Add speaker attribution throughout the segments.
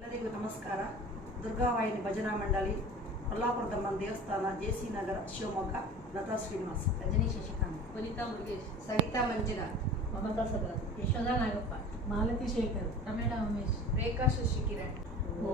Speaker 1: ಎಲ್ಲರಿಗೂ ನಮಸ್ಕಾರ. ದುರ್ಗಾವಾಹಿನಿ ಭಜನಾ ಮಂಡಳಿ ಕೊಲ್ಲಾಪುರದಮ್ಮನ ದೇವಸ್ಥಾನ ಜೆಸಿ ನಗರ ಶಿವಮೊಗ್ಗ ಲತಾ ಶ್ರೀನಿವಾಸ್.
Speaker 2: ರಜನಿ ಶಶಿಕಾಂತ್
Speaker 3: ವನಿತಾ ಮುರುಗೇಶ್
Speaker 2: ಸವಿತಾ ಮಂಜುನಾಥ್.
Speaker 3: ಮಮತಾ ಸದಾ
Speaker 2: ಯಶೋಧಾ ನಾಗಪ್ಪ
Speaker 3: ಮಾಲತಿ ಶೇಖರ್
Speaker 2: ರಮೇಣ ಉಮೇಶ್
Speaker 3: ರೇಖಾ ಶಶಿಕಿರಣ್.
Speaker 4: ಓ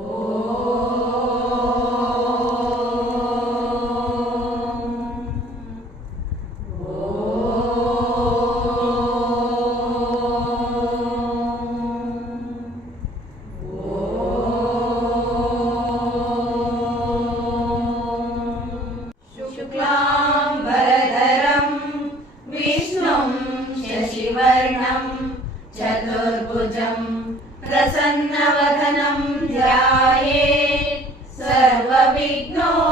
Speaker 4: धनं ध्याये सर्वविघ्नो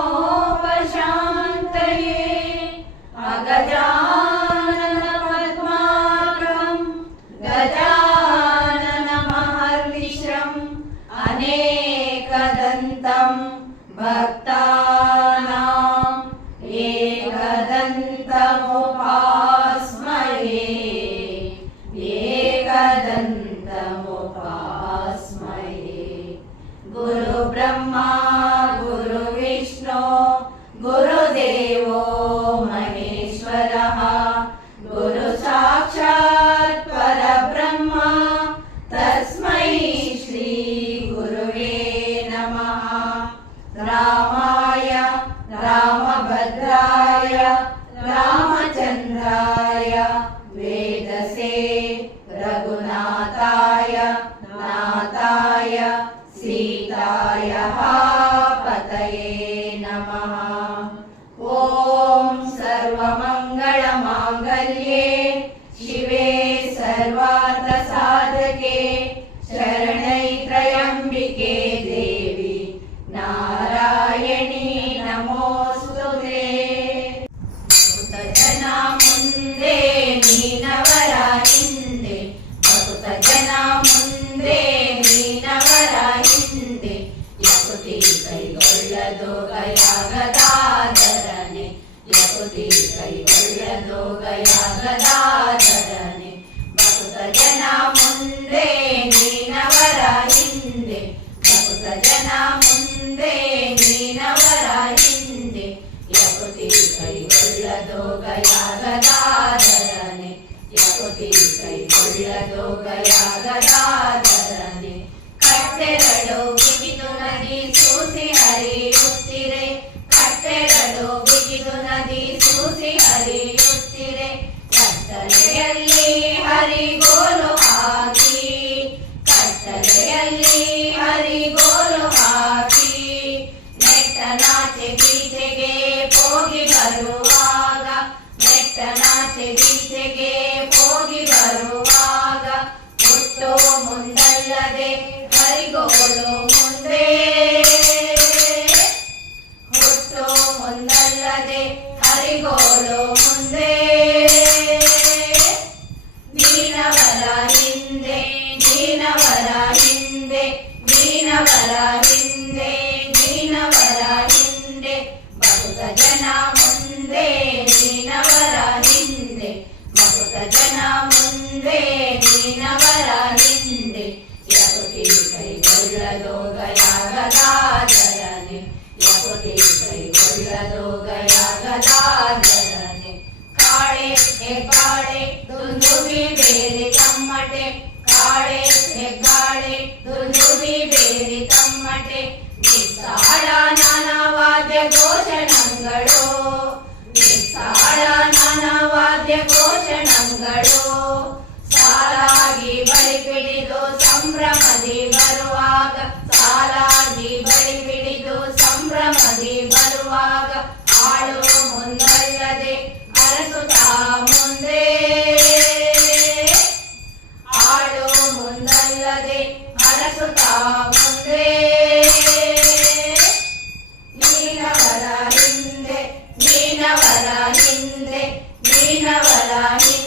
Speaker 4: माङ्गल्ये शिवे सर्वार्थसाधके शरणैत्रयम्बिके देवी नारायणी नमोऽस्तु ते भक्तजना मुन्दे नीनवराहिन्दे भक्तजना मुन्दे नीनवराहिन्दे यकुति कैगोळदो गयागदादरने ಹಿಂದೆ ಯಕುತಿ ಕೈಗೊಳ್ಳದು ಗಯಾಗದಾದರನೆ ಯಕುತಿ ಕೈಗೊಳ್ಳದು ಗಯಾಗದಾದರನೆ ಭಕ್ತ ಜನ ಮುಂದೆ ನೀನವರ ಹಿಂದೆ ಭಕ್ತ ಜನ ಮುಂದೆ ನೀನವರ ಹಿಂದೆ ಯಕುತಿ ಕೈಗೊಳ್ಳದು ಗಯಾಗದಾದರನೆ ಯಕುತಿ ಕೈಗೊಳ್ಳದು ಗಯಾಗದಾದರನೆ ಕಟ್ಟೆಗಳು ಬಿಗಿದು ನದಿ ಸೂಸಿ ಹರಿಯುತ್ತಿರೆ ನೆಟ್ಟನಾಚೆ ಗೀತೆಗೆ ಹೋಗಿ ಬರುವಾಗ ನೆಟ್ಟನಾಚೆ ಗೀತೆಗೆ ಹೋಗಿ ಬರುವಾಗ ಹುಟ್ಟು ಮುಂದಲ್ಲದೆ ಹರಿಗೋಲು ಮುಂದೆ. ಹುಟ್ಟೋ ಮುಂದಲ್ಲದೆ ಹರಿಗೋಲು ಮುಂದೆ. ದೀನವರ ಹಿಂದೆ ದೀನವರ ಹಿಂದೆ ನೀನವರ ಬಹುತ ಜನ ಮುಂದೆ ನೀನವರ ಹಿಂದೆ ಯಕುತಿ ಕೈಗೊಳ್ಳದು ಗಯಾಗದಾದರನೆ ಯಕುತಿ ಕೈಗೊಳ್ಳದು ಗಯಾಗದಾದರನೆ ಕಾಳೆ ಹೆಗ್ಗಾಳೆ ದುಂದುಬಿ ಬೇರೆ ತಮ್ಮಟೆ ಕಾಳೆ ಹೆಗ್ಗಾಳೆ ದುಂದುಬಿ ಬೇರೆ ತಮ್ಮಟೆ ನಿಸ್ಸಾಳ ನಾನವಾದ್ಯ ಘೋಷಣಗಳು ಹಿಂದೆ